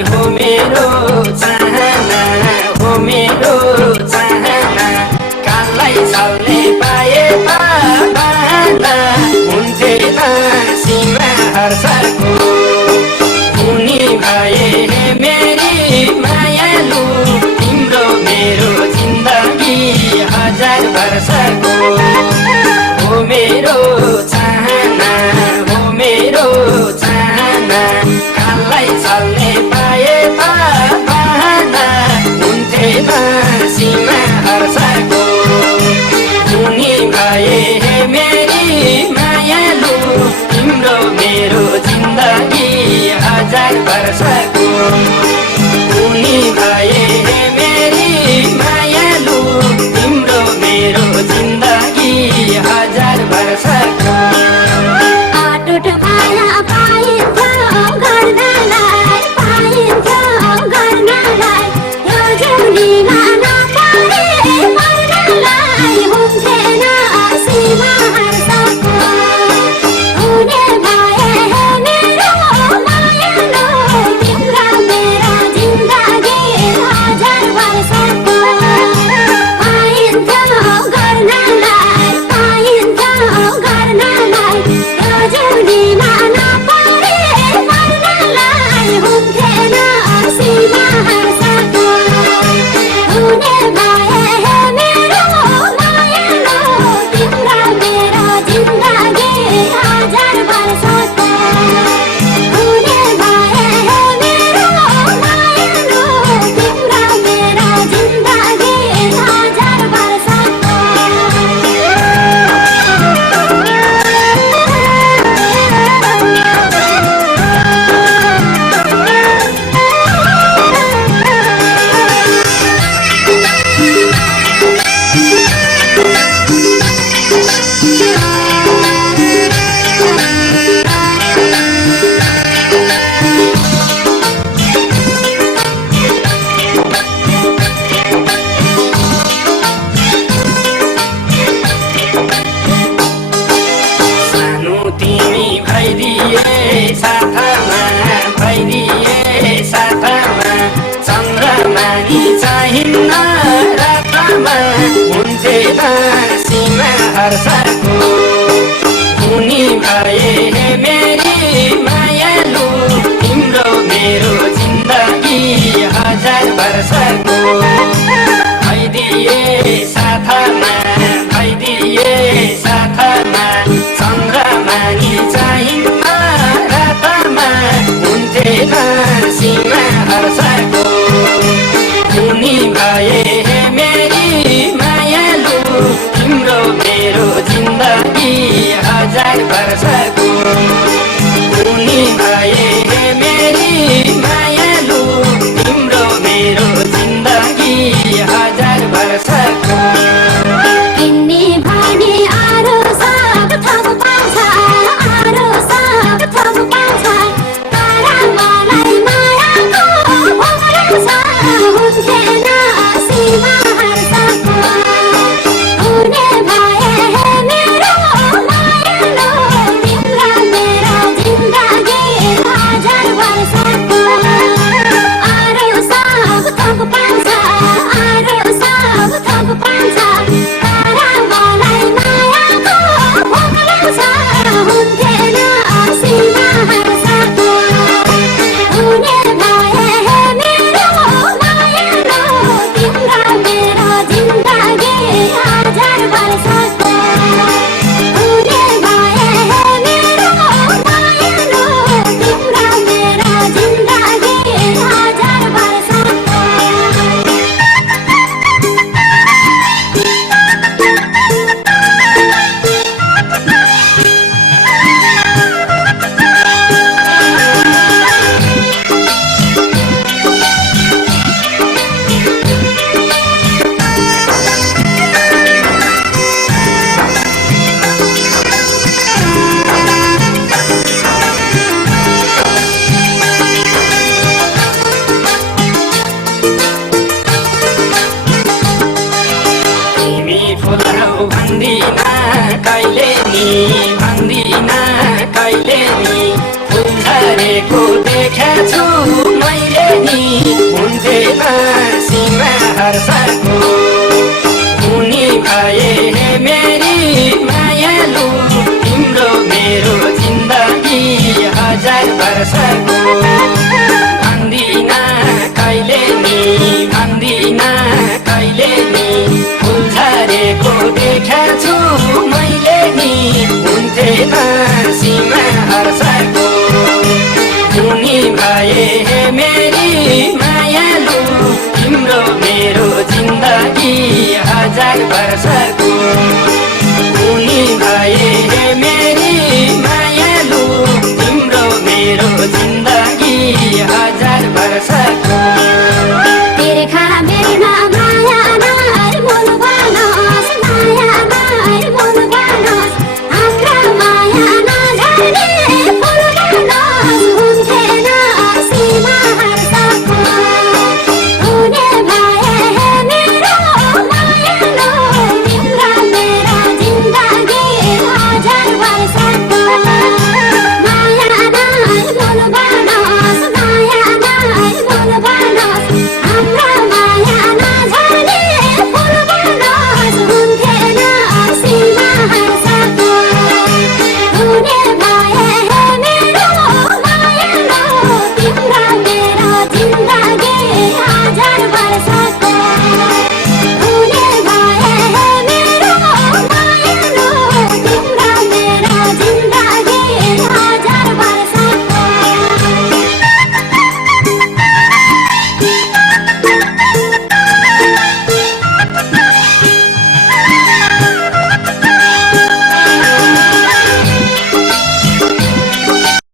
हो मेरो चाहना, हो मेरो चाहना। काललाई छल्ने पाए बाहना, हुन्थेन सीमा हर्षको। उनी भए मेरी मायालु, तिम्रो मेरो जिन्दगी हजार वर्षको। हो मेरो चाहना, हो मेरो चाहना। काललाई छल्ने पाए बाहना, हुन्थेन सीमा हर्षको। उनी भए मेरी मायालु, तिम्रो मेरो जिन्दगी हजार वर्षको। उनी भए मेरी मायालु, तिम्रो मेरो जिन्दगी हजार वर्षको। अटुट माया पाइन्छ गर्नलाई, पाइन्छ गर्नलाई। यो जिउनीमा नपरे मर्नलाई, हुन्थेन सीमा हर्षको। हुने भए मेरो मायालु, तिम्रो मेरो जिन्दगी हजार वर्षको। पाइन्छ गर्नलाई, पाइन्छ गर्नलाई। यो जिउनीमा नपरे मर्नलाई, हुन्थेन सीमा हर्षको। हुने भए मेरो मायालु, तिम्रो मेरो जिन्दगी हजार वर्षको। हुने भए मेरो मायालु, तिम्रो मेरो जिन्दगी हजार वर्षको। सानो तिमी भइदिए साथमा, भइदिए साथमा। चन्द्रमानी चाहिन्न रातमा, हुन्थेन सीमा हर्षको। उनी भए मेरी मायालु, तिम्रो मेरो जिन्दगी हजार वर्षको। भइदिए साथमा, भइदिए साथमा। चन्द्रमानी चाहिन्न रातमा, हुन्थेन सीमा हर्षको। उनी भए मेरी मायालु, तिम्रो मेरो जिन्दगी हजार वर्षको। उनी भए मेरी मायालु, तिम्रो मेरो जिन्दगी हजार वर्षको। किन्नी भने अरू सब थप पाउँछ, अरू सब थप पाउँछ। तर मलाई मायाको भोक लाग्छ, हुन्थेन सीमा हर्षको। हुने भए मेरो मायालु, तिम्रो मेरो जिन्दगी हजार वर्षको। अरू सब थप पाउँछ, अरू सब थप पाउँछ। तर मलाई मायाको भोक लाग्छ, हुन्थेन सीमा हर्षको। हुने भए मेरो मायालु, तिम्रो मेरो जिन्दगी हजार वर्षको। हुने भए मेरो मायालु, तिम्रो मेरो जिन्दगी हजार वर्षको। कहिले नि फुल झरेको देखेछु मैले वर्षको भन्दिन कहिले नि भन्दिन कहिले नि फुल झरेको देखेछु मैले नि हुन्थेन सीमा हर्षको उनी भए हे मेरी मायालु तिम्रो मेरो जिन्दगी हजार वर्षको उनी भए हे मेरी मायालु तिम्रो मेरो जिन्दगी हजार